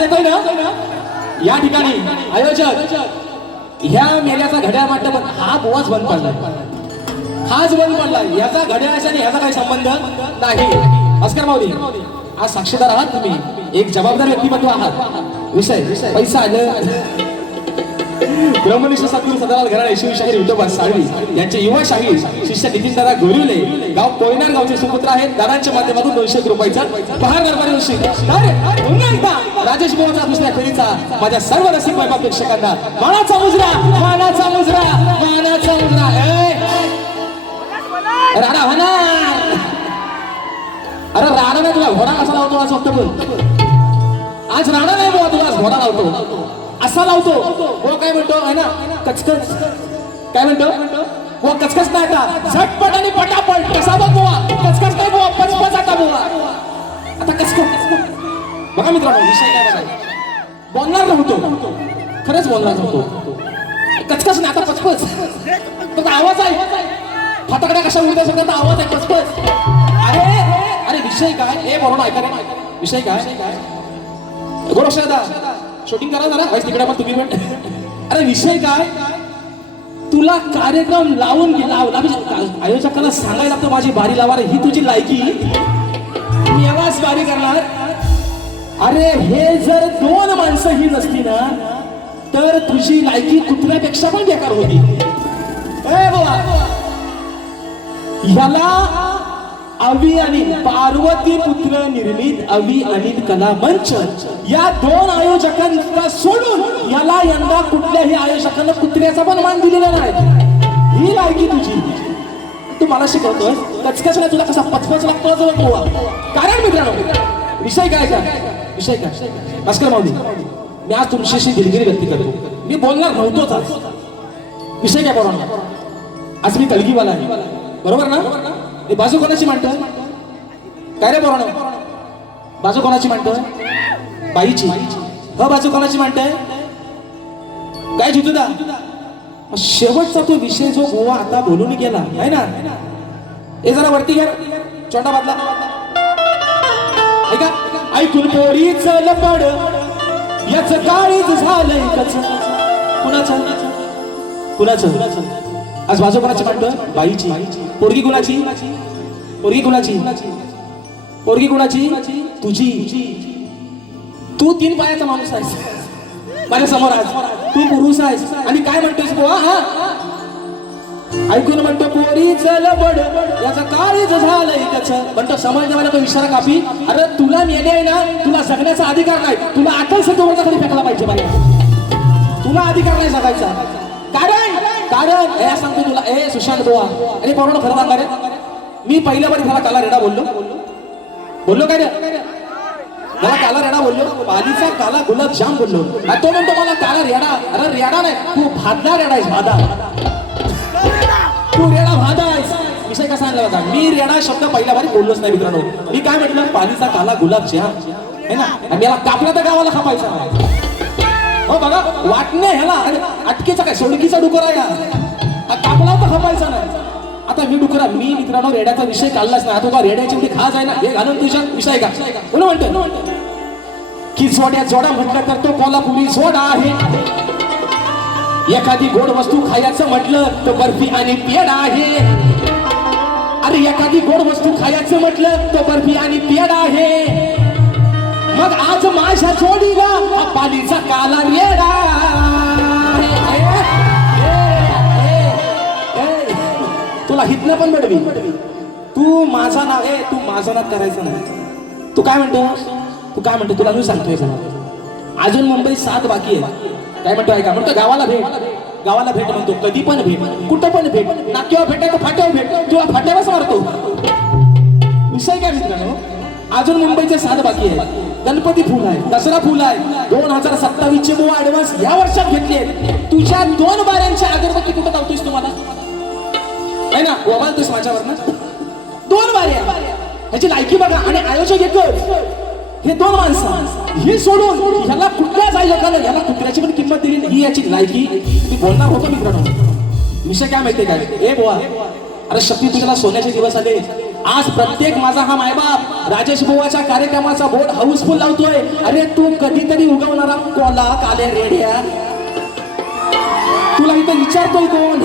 आवाज येतोय ना? या ठिकाणी आयोजक ह्या मेल्याचा घड्याळ म्हटलं पण हा बुवाच बंद पडला, हाच बंद पडला. याचा घड्याळाचा आणि ह्याचा काही संबंध नाही. भास्कर माऊली आज साक्षीदार आहात तुम्ही, एक जबाबदार व्यक्तिमत्व आहात. विषय पैसा आलं. ब्रह्मनिष्ठ सद्गुरू सदालाल घराणे शिवशाहीर विठोबा साळवी यांचे युवा शाहीर शिष्य नितीन दादा गोरिवले गाव कोयनार गावचे सुपुत्र आहेत. दादांच्या माध्यमातून 200 रुपयाचा पहार दरबारी उशी. पुन्हा एकदा राजेश भाऊचा दुसऱ्या फेरीचा माझ्या सर्व रसिक वैभव प्रेक्षकांना मानाचा मुजरा, मानाचा मुजरा, मानाचा मुजरा. राणा होणार. अरे राणा नाही, तुला घोडा कसा लावतो आज फक्त बोल. आज राणा नाही बुवा, तुला घोडा लावतो असा लावतो. वो काय म्हणतो आहे ना, कचकच. काय म्हणतो वो? कचकच नाही का, झटपट आणि पटापट. कसा बघ बुवा, कचकच नाही बुवा, पचपच आता बुवा. आता कचकच बघा मित्रांनो, विषय काय बघा, बोलणार नव्हतो, खरंच बोलणार नव्हतो. कचकच नाही आता पचपच. तो आवाज आहे, फटाकड्या कशा उडत असतात, आवाज आहे पचपच. अरे अरे विषय काय हे बरोबर ऐका रे. विषय काय गोरक्षदा शूटिंग करा जरा, तिकडे पण तुम्ही पण. अरे विषय काय, तुला कार्यक्रम लावून आयोजकाला सांगायला लागतं माझी बारी लावा रे, ही तुझी लायकी, मी आवाज बारी करणार. अरे हे जर 2 माणसं ही नसती ना तर तुझी लायकी कुत्र्यापेक्षा पण बेकार होती. ह्याला अवी आणि पार्वती पुत्र निर्मित अवी अनिल कला मंच या 2 आयोजकांना सोडून याला यंदा कुठल्याही आयोजकांना कुत्र्याचा पण मान दिलेला नाही. ही लायकी तुझी. तू मला शिकवतोय कचकच नाही, तुला कसा पचपच लागतो जो गोवा. कारण मित्रांनो विषय काय का, विषय काय भास्कर माऊली, मी आज तुमच्याशी दिलगिरी व्यक्त करतो. मी बोलणार नव्हतोच आज. विषय काय बरोबर, आज मी कलगीवाला आहे बरोबर ना. बाजू कोणाची मांडतोय? काय रे बरोबर, बाजू कोणाची मांडतोय? बाईची. ह बाजू कोणाची मांडतोय? काय जितूदा शेवटचा तो विषय जो गोवा आता बोलून गेला आहे ना, हे जरा वरती घ्या, छोटा बादला ऐका. ऐकून पोरी चल पड याच काळीच झालंय कच. कुणाचं कुणाचं आज बाजू कोणाची मांडतोय? बाईची. पोरगी कुणाची? पोरगी कुणाची? पोरगी कुणाची? तुझी. तू 3 पायाचा माणूस आहेस माझ्या समोर, आज तू पुरुष आहेस आणि काय म्हणतोस बुवा? ऐकून म्हणतो पोरी चल बड याचा काळीच झालंय त्याच. म्हणतो समाजाला तो इशारा कापी. अरे तुला मेले आहे ना, तुला जगण्याचा अधिकार नाही, तुला अटल सत्तेवरचा खाली फेकला पाहिजे बाई. तुला अधिकार नाही जगायचा. कारण कारण हे सांगतो तुला, ए सुशांत बुवा आणि पूर्ण खरं सांगा रे, मी पहिल्या बारी त्याला काला रेडा बोललो काय रे, मला काला रेडा बोललो, पालीचा काला गुलाबजाम बोललो. तो म्हणतो मला काला रेडा. अरे रेडा नाही, तू भादला रेडा आहेस, भादा. तू रेडा भादा आहेस. विषय कसा आणला होता, मी रेडा शब्द पहिल्या बारी बोललोच नाही मित्रांनो. मी काय म्हटलं, पालीचा काला गुलाबजाम है ना, आणि याला कापला तर गावाला खापायचा. हो बघा वाटणे ह्याला अटकेचा काय सोडकीचा डुकरा या कापला तर खपायचा नाही. आता मी डुकरा, मी मित्रांनो रेड्याचा विषय काढलाच नाही. आता रेड्याची एवढी खाज आहे ना, हे घालून तुझ्या विषय का म्हणून म्हणतो की जोड्या जोडा म्हटलं तर तो कोल्हापुरी जोडा आहे. एखादी गोड वस्तू खायचं म्हटलं तर बर्फी आणि पेढा आहे. अरे एखादी गोड वस्तू खायचं म्हटलं तर बर्फी आणि पेढा आहे. मग आज माझ्या जोडीला पालीचा काला रेडा. तुला हितनं पण बडवी, तू माझा नाव आहे, तू माझा नाव करायचं नाही. तू काय म्हणतो तुला मी सांगतोय अजून मुंबईत 7 बाकी आहे. काय म्हणतो ऐका, म्हणतो गावाला भेट म्हणतो, कधी पण भेट, कुठं पण भेट, नाक्यावर भेटायचं फाट्यावर भेट, तुला फाट्यावरच मारतो. विषय काय मित्रांनो, अजून मुंबईचे 7 बाकी आहे. गणपती फुल आहे, दसरा फुल आहे, 2027 चे बुवा ऍडव्हान्स या वर्षात घेतले. तुझ्या 2 बाऱ्यांच्या अगरबत्ती कुठं लावतोयस तुम्हाला आहे ना, वावलतोस माझ्यावर ना. 2 बाऱ्या ह्याची लायकी बघा. आणि आयोजक एकच, हे 2 माणसं हे सोडून ह्याला कुठल्याच आयोजकाला ह्याला कुत्र्याची पण किंमत दिली ही याची लायकी. मी बोलणार होतो मित्रांनो. विषय काय माहितीये काय, ए बुवा, अरे शक्ती तुझ्याला सोन्याचे दिवस आले. आज प्रत्येक माझा हा मायबाप राजेश बुवाच्या कार्यक्रमाचा बोर्ड हाऊसफुल लावतोय. अरे तू कधीतरी उगवणारा कोला काले रेड्या, तुला इथं विचारतोय कोण?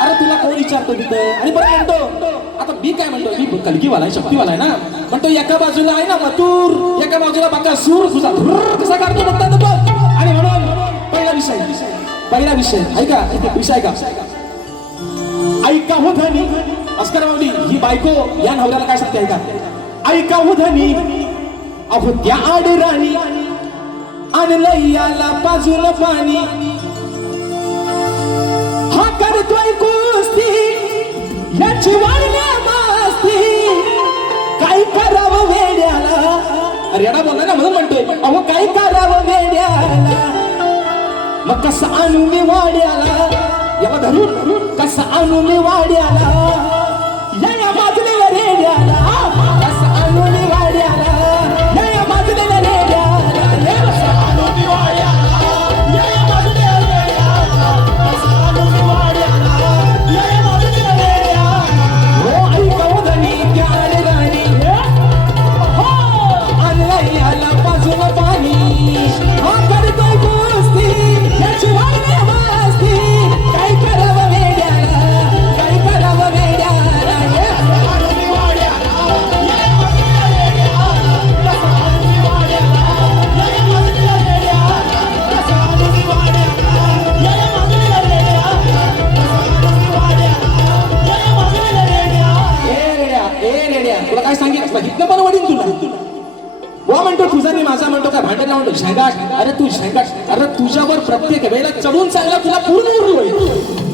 अरे तुला कोण विचारतो तिथं? आणि बरं म्हणतो आता मी काय म्हणतो, मी कलगीवाला आहे, शक्तीवाला आहे ना. म्हणतो एका बाजूला आहे ना मथुर, एका बाजूला बाका सूर, तुझा कसा काढतो म्हणतात बघ. आणि म्हणून पहिला विषय ऐका, विषय का ऐका हो धनी अस्कर माऊली, ही बायको या नवऱ्याला काय सांगते ऐका. ऐका हो धनी अहो त्या आडराणी आणलंय याला पाजून पाणी, हा करतोय कुस्ती याची वाढल्या मस्ती, काय करावं वेड्याला. अरे येडा बोलला ना म्हणून म्हणतोय अहो काय करावं वेड्याला. मग कसं आणू मी वाड्याला, याला धरून कसं आणू मी वाड्याला, या बाजूला रेड्याला, कसं आणू मी वाड्याला, या बाजूला रेड्याला, कसं आणू मी वाड्याला, या बाजूला रेड्याला, कसं आणू मी वाड्याला, या बाजूला रेड्याला. हो ऐका हो धनी त्या आडराणी, हो आणलंय याला पाजून पाणी, हा करतोय कुस्ती याची वाढल्या मस्ती, काय करावं वेड्याला, काय करावं वेड्याला. तुला काय सांगितलं इथलं पण वडील तुला वा म्हणतो तुझा मी माझा म्हणतो काय भांडण म्हणतो झेंगाट. अरे तू झेंगाट, अरे तुझ्यावर प्रत्येक वेळेला चढून चालला तुला पूर्ण उरलोय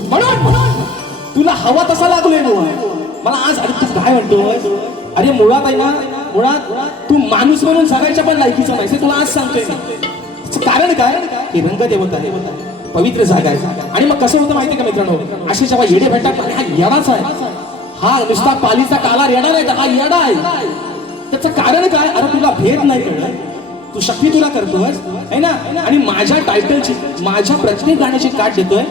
म्हणून तुला हवा तसा लागलोय मला आज. अरे तू काय म्हणतोय, अरे मुळात आहे ना, मुळात तू माणूस म्हणून जगायच्या पण लायकीचा नाही, तुला आज सांगतोय. कारण काय, हे रंगदेवता आहे, पवित्र जागा आहे. आणि मग कसं होतं माहिती का मित्रांनो, असे जेव्हा येडे भेटतात, हा येडाच आहे, हा नुसता पालीचा काला रेडा नाही, हा येडा आहे. त्याचं कारण काय, अरे तुला भेद नाही कळलं, तू शक्ती तुला करतोय है ना. आणि माझ्या टायटलची, माझ्या प्रत्येक गाण्याची काट देतोय,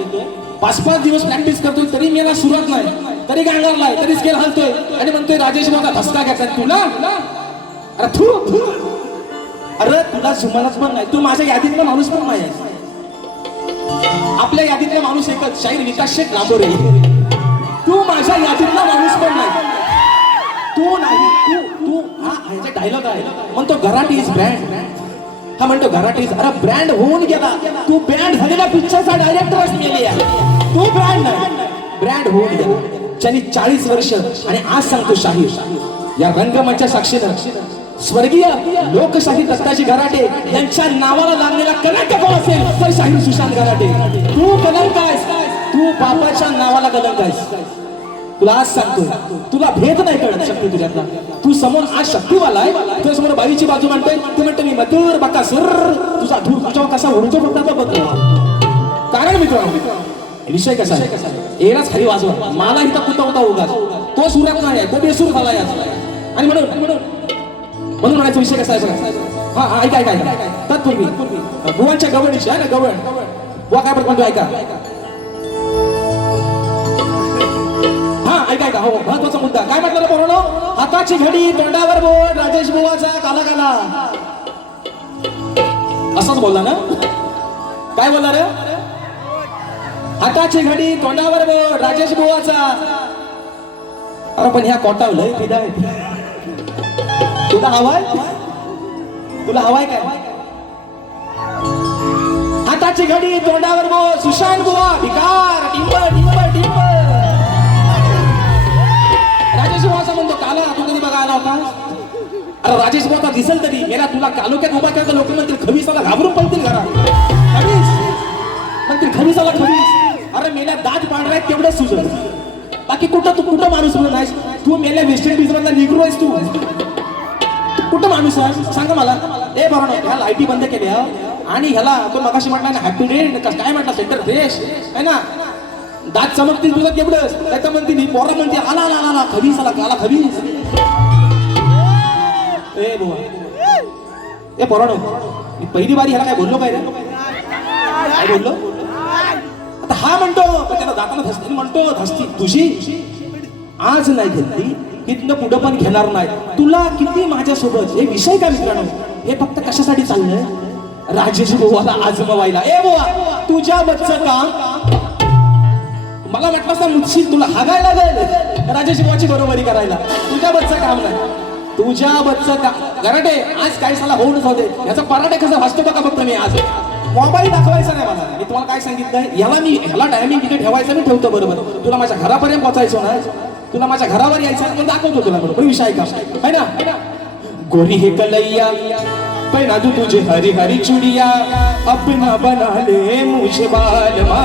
5-5 दिवस प्रॅक्टिस करतोय, तरी मला सुरुवात नाही, तरी गांगारलाय, तरी स्केल हलतोय आणि म्हणतोय राजेश माझा धसका घ्यायचा तुला. अरे तू अरे तुला जुमानाच पण नाही, तू माझ्या यादीतला माणूस पण नाही. आपल्या यादीतला माणूस एकच, शाहीर विकास शेठ लांबोरे. तू माझ्या यादीतला माणूस पण नाही, तू नाही. तू हा ह्याचा डायलॉग आहे, म्हणतो घराटी इज ब्रँड. हा म्हणतो घराटी इज, अरे ब्रँड होऊन गेला, तू ब्रँड झालेला पिक्चरचा डायरेक्टरच मेले आहे, तू ब्रँड नाही, ब्रँड होऊन गेला. ज्यांनी 40 वर्ष आणि आज सांगतो शाहीर या रंगमंच्या साक्षीनं स्वर्गीय लोकशाही दत्ताजी घराटे यांच्या नावाला लागलेला कलंक कोण असेल तर शाहीर सुशांत घराटे. तू कलंक आहेस, तू बापाच्या नावाला कलंक आहेस. तुला आज सांगतोय, तुला भेद नाही कळत शक्ती तुझ्यातला. तू समोर आज शक्तीवाला आहे, तुझ्या समोर बाईची बाजू म्हणतोय, तू म्हणतो मी मथुर बाका सुर, तुझा धूर तुझ्यावर कसा उडतो फक्त बघतो. कारण मित्रांनो विषय कसा आहे, एवढाच खाली वाजवा, मला इथं कुठं होता उगाच, तो सुरात नाही आहे, तो बेसूर झाला आहे. आणि म्हणून म्हणायचा विषय कसा आहे बघा. हा ऐका ऐका ऐका तत्पूर्वी बुवांच्या गवळणीची आहे ना, गवळण बुवा काय म्हणतो ऐका. हा ऐका ऐका, हो महत्वाचा मुद्दा काय म्हटलं पोरांनो, हाताची घडी तोंडावर बोट, राजेश बुवाचा काला काला. असंच बोलला ना, काय बोलला रे, हाताची घडी तोंडावर बोट, राजेश बुवाचा. अरे पण ह्या कोटावलंय फिदा, तुला हवाय, तुला हवाय काय. हाताची घडी तोंडावर बोट, सुशांत बुवा भिकार टिंब टिंब टिंब. राजेश बुवाचा म्हणतो काला, तू कधी बघायला होता. अरे राजेश बुवा दिसेल तरी मेला, तुला कालोक्यात उभा केला तर लोक म्हणतील खबीसाला घाबरून पळतील घरा, खबीस म्हणतील खबीसाला खबीस. अरे मेल्या दात पांढरा आहेत तेवढंच सुचल, बाकी कुठं तू कुठं माणूस म्हणून आहेस. तू मेल्या वेस्ट इंडिज मधला निग्रो आहेस, तू कुठं माणूस आहे सांगा मला. ए बरोबर, ह्या लाईटी बंद केल्या आणि ह्याला तो मगाशी म्हटला ना हॅपी डे काय म्हटला सेंटर फ्रेश आहे ना, दात चमकतील तुला तेवढंच. त्याच्या म्हणते मी पोरा म्हणते आला आला आला खबीस आला काला खबीस. ए बुवा ए पोरानो, मी पहिली बारी ह्याला काय बोललो काय रे, काय बोललो. आता हा म्हणतो त्याला दाताला धसती, म्हणतो धसती तुझी आज नाही घेतली इथनं पुढं पण घेणार नाही. तुला किती माझ्यासोबत हे विषय काय मित्रांनो, हे फक्त कशासाठी चाललंय? राजेश बुवाला आजमवायला. ए बुवा, तुझ्या बच्चं काम मला म्हटलं ना मुच्छी तुला हागायला लागेल राजेश बुवाची बरोबरी करायला. तुझ्या बच्चं काम नाही, तुझ्या बच्चं काम. गराटे आज काय साला होऊन जाऊ दे, याचा पराठे कसं वाचतो का फक्त मी आज मोबाईल दाखवायचा नाही मला. मी तुम्हाला काय सांगितलंय, ह्याला टायमिंग किती ठेवायचं मी ठेवतो बरोबर. तुला माझ्या घरापर्यंत पोहोचायचो ना, तुला माझ्या घरावर यायचं पण दाखवतो तुला बरोबर. विषय का है ना. गोरी हे कलैया पहना तू तुझे हरी हरी चुडिया अपना बना ले मुझे बालमा.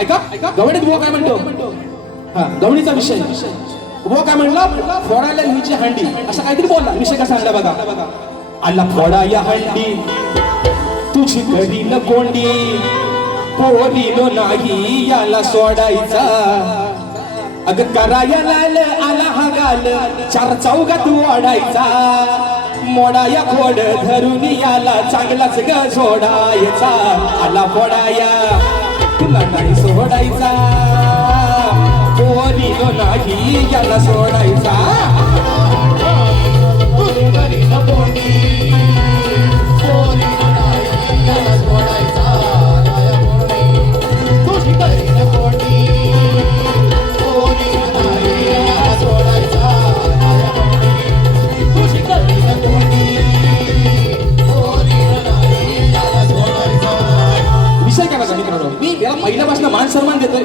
ऐका गवडीत बुवा काय म्हणतो, हा गवडीचा विषय. बुवा काय म्हणला, फोडायला हिची हंडी असं काहीतरी बोलला. विषय कसा आणला बघा. आला फोडा या हंडी तुझी करील कोंडी, पोरीलो नाही याला सोडायचा. अग कराया लाल आला हा गाल चार चौघात ओढायचा. मोडाया खोड धरून याला चांगलाच ग सोडायचा. आला फोडाया तुला नाही सोडायचा, पोरीलो नाही याला सोडायचा. मी याला पहिल्यापासून मान सन्मान देतोय.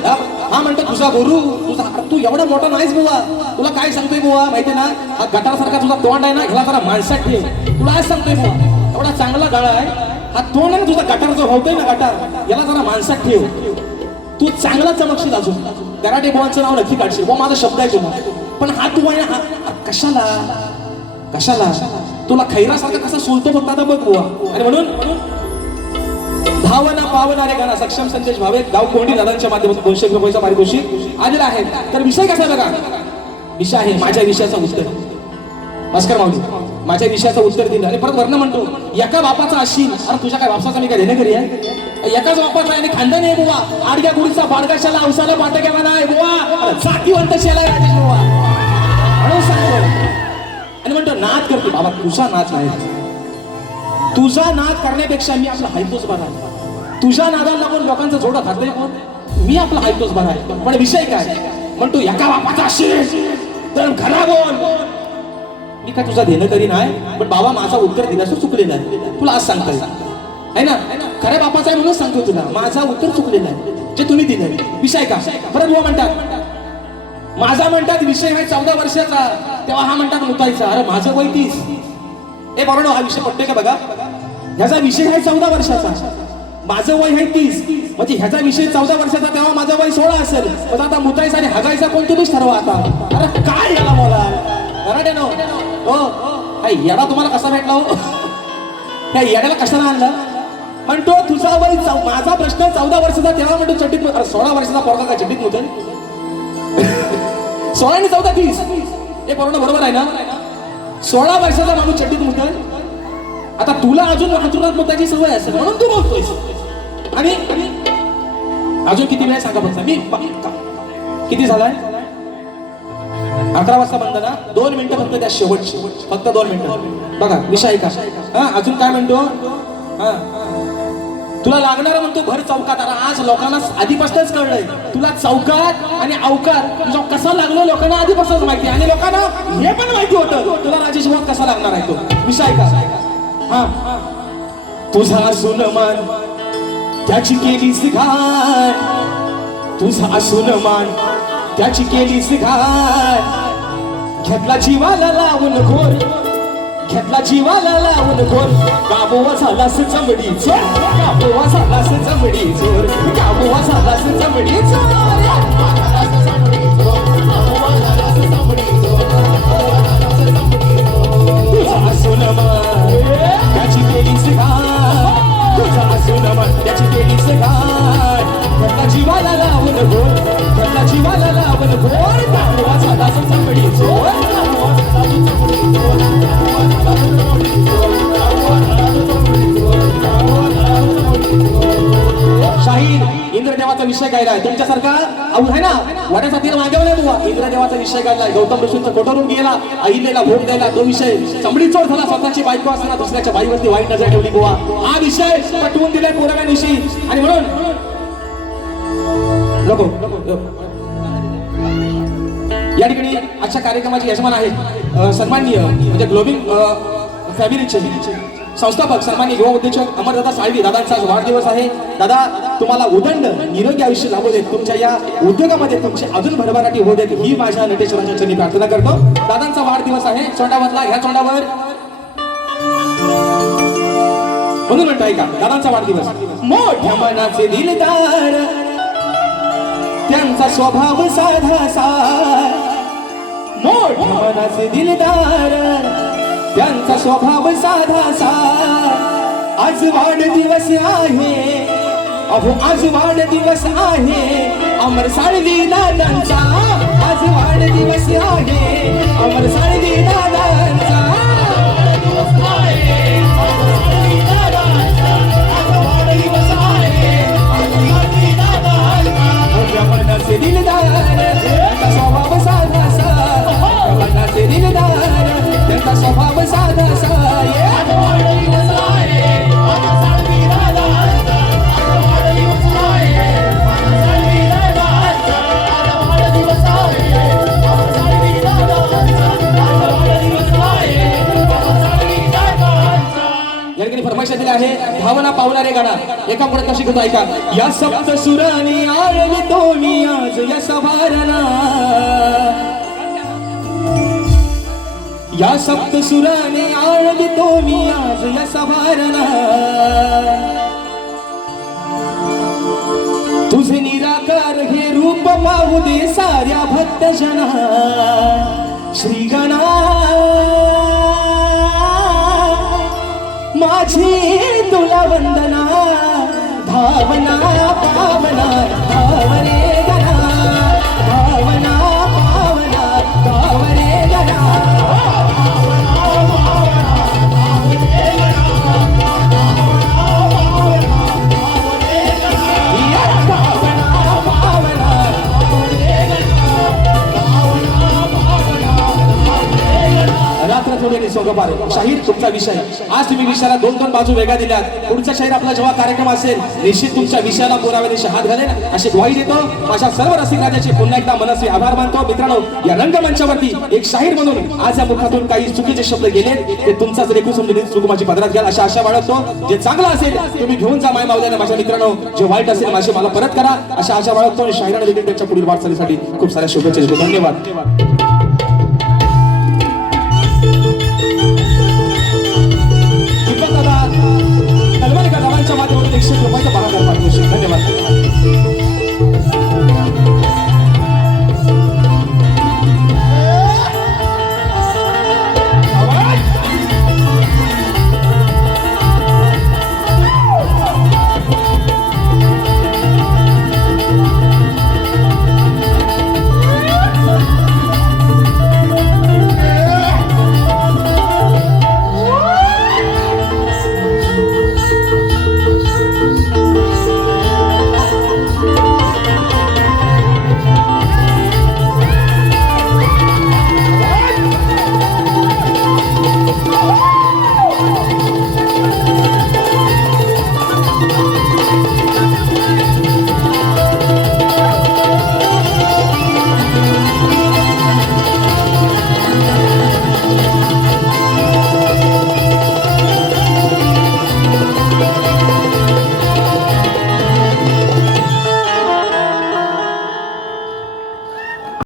हा म्हणतो तुझा गुरु, तुझा तू एवढा मोठा नाहीस बुवा. तुला काय सांगतोय बुवा माहितीये ना, हा गटारसारखा तुझा तोंड आहे ना, ह्याला जरा माणसात ठेव. तुला आज सांगतोय बुवा, एवढा चांगला गळा आहे हा तोंड आहे ना तुझा, गटार जो होतोय ना गटार, याला जरा माणसात ठेव. तू चांगला चमकशील अजून. गराटे बुवांचं नाव नक्की काढशील बुवा, माझा शब्द आहे तुला. पण हा तू आहे ना, कशाला कशाला तुला खैरासारखा कसा सोलतो फक्त आता बघ बुवा. आणि म्हणून भावना पावणारे गाणं सक्षम संदेश भावे गाव कोंडी दादांच्या माध्यमातून 200 रुपयाचा पारितोषिक आलेला आहे. तर विषय कसा बघा, विषय आहे माझ्या विषयाचं उत्तर. भास्कर माऊली माझ्या विषयाचं उत्तर दिलं आणि परत वर्ण म्हणतो, एका बापाचा अशील. अरे तुझ्या काय बापाचा मी काय देणेकरी आहे? एकाच बापाचा आणि खानदानी आहे बुवा. आडग्या गुडीचा बाडगाशाला औसाला पाटक्या म्हणा आहे बुवा, जातीवंत शेला राजेश बुवा म्हणून सांगतो. आणि म्हणतो नाद करते बाबा, तुझा नाद नाही, तुझा नाद करण्यापेक्षा मी आपला हायतोच बरा. तुझ्या नादाला लागून लोकांचं जोडा खातोय कोण? मी आपला हायतोच बरा आहे. पण विषय काय म्हणतो, एका बापाचा असेल तर घरा बोल. मी काय तुझा देणं करी नाही, पण बाबा माझा उत्तर दिल्यास चुकलेला आहे. तुला आज सांगतोय है ना, खऱ्या बापाचा आहे म्हणून सांगतो तुला, माझा उत्तर चुकलेला आहे जे तुम्ही दिलं. विषय का परत बुवा म्हणतात, माझा म्हणतात विषय आहे 14 वर्षाचा, तेव्हा हा म्हणतात मुतायचा. अरे माझं वय 30. हे बरोबर हा विषय पटतोय का बघा. ह्याचा विषय आहे 14 वर्षाचा, माझं वय आहे 30. म्हणजे ह्याचा विषय 14 वर्षाचा, तेव्हा माझं वय 16 असेल. पण आता मुतायचा आणि हगायचा कोण तुम्हीच ठरवा आता. अरे काय याला बोला मराठे नो हो. येडा तुम्हाला कसा भेटला हो? त्या येड्याला कशाला आणलं? म्हणतो तुझा वय माझा प्रश्न 14 वर्षाचा, तेव्हा म्हणतो चड्डीत. अरे 16 वर्षाचा पोरगा काय चड्डीत मुतेल? 16 आणि 14 30 हे बरोबर आहे ना. 16 वर्षाचा माणूस चड्डीत मुतेल. आता तुला अजून अंथरुणात मुताची सवय असेल म्हणून तू बोलतोयस. आणि अजून किती वेळ सांगा फक्त. मी किती झालाय? 11 वाजता बंद ना. 2 मिनिटं फक्त त्या शेवटची, फक्त 2 मिनिटं बघा. विषय का हा अजून काय म्हणतो, हा तुला लागणार म्हणतो भर चौकात. आता आज लोकांना आधीपासूनच कळलंय तुला चौकात आणि अवकात तुझा कसा लागलो लोकांना आधीपासूनच माहिती. आणि लोकांना हे पण माहिती होतं तुला राजेश भाऊ कसा लागणार आहे तो. विषय का हा तुझा असून मान त्याची केलीस घाण, तुझा असून मान त्याची केलीस घाण. घेतला जीवाला लावून घोर, घेतला जीवाला लावून घोर. गाबोवा झालास चमडी चोर, गाबोवा झालास चमडी चोर, गाबोवा झालास चमडी चोर. तुझा असून मान त्याची केलीस घाण, तुझा असून मान त्याची केलीस घाण. घेतला जीवाला लावून घोर, घेतला जीवाला लावून घोर. गाबोवा झालास चमडी चोर, शाहीर इंद्रदेवाचा विषय गायलाय तुमच्यासारखा आहे ना वड्याचा तीर मागवलाय बुवा इंद्रदेवाचा विषय गायलाय गौतम ऋषींचा कोठवरून गेला अहिल्याला भोग द्यायला तो विषय चमडी चोर झाला स्वतःची बायको असताना दुसऱ्याच्या बाईवरती वाईट नजर ठेवली बुवा हा विषय पटवून दिलाय पोरागांविषयी आणि म्हणून नको या ठिकाणी आजच्या कार्यक्रमाचे यजमान आहेत सन्माननीय म्हणजे ग्लोबिंग फॅमिलीचे संस्थापक सन्माननीय युवा उद्योजक अमरदादा साळवी दादांचा आज वाढदिवस आहे दादा तुम्हाला उदंड निरोगी आयुष्य लाभू देत तुमच्या या उद्योगामध्ये तुमची अजून भरभराटी होऊ देत ही माझ्या नटेश्वराच्या चरणी प्रार्थना करतो दादांचा वाढदिवस आहे चोंडावरला ह्या चोंडावर म्हणून म्हणताय का दादांचा वाढदिवस मोठ्या मनाचे दिलदार त्यांचा स्वभाव साधासा मोठ्या मनाचे दिलदार त्यांचा स्वभाव साधासा आज वाढदिवस आहे अहो आज वाढदिवस आहे अमर साळवी दादांचा आज वाढदिवस आहे अमर साळवी दादांचा मनाचे दिलदार त्यांचा स्वभाव साधासा मनाचे दिलदार त्यांचा स्वभाव साधासा या ठिकाणी फरमाईश दिली आहे भावना पावणारे गाणं एका पुढे कशी घेतो ऐका या सप्त सुरानी आळवितो मी आज या सवारना या सप्त सुराने आळवितो मी आज या सवारना तुझे निराकार हे रूप पाहू दे साऱ्या भक्तजना श्री गणा माझी तुला वंदना भावना पावना भावरे गणा भावना पावना भावरे गणा रात्र थोडे सोगपार शाहीर तुमचा विषय आज तुम्ही विषयाला दोन दोन बाजू वेगळ्या दिल्यात पुढचा शाहीर आपला जेव्हा कार्यक्रम असेल निश्चित तुमच्या विषयाला पुराव्याने हात घालेल अशी ग्वाही देतो माझ्या सर्व रसिक राजाचे पुन्हा एकदा मनस्वी आभार मानतो मित्रांनो या रंगमंचावरती एक शाहीर म्हणून आज या मुखातून काही चुकीचे शब्द गेले ते तुमचाच रेखू समजून चूक माझी पदरात घ्याल अशा आशा बाळगतो जे चांगलं असेल तुम्ही घेऊन जा माय मावल्याने माझ्या मित्रांनो जे वाईट असेल माझे मला परत करा अशा आशा बाळगतो आणि शाहिराने देखील त्यांच्या पुढील वाटचालीसाठी खूप साऱ्या शुभेच्छा देतो धन्यवाद माध्यमातून 100 रुपयाचा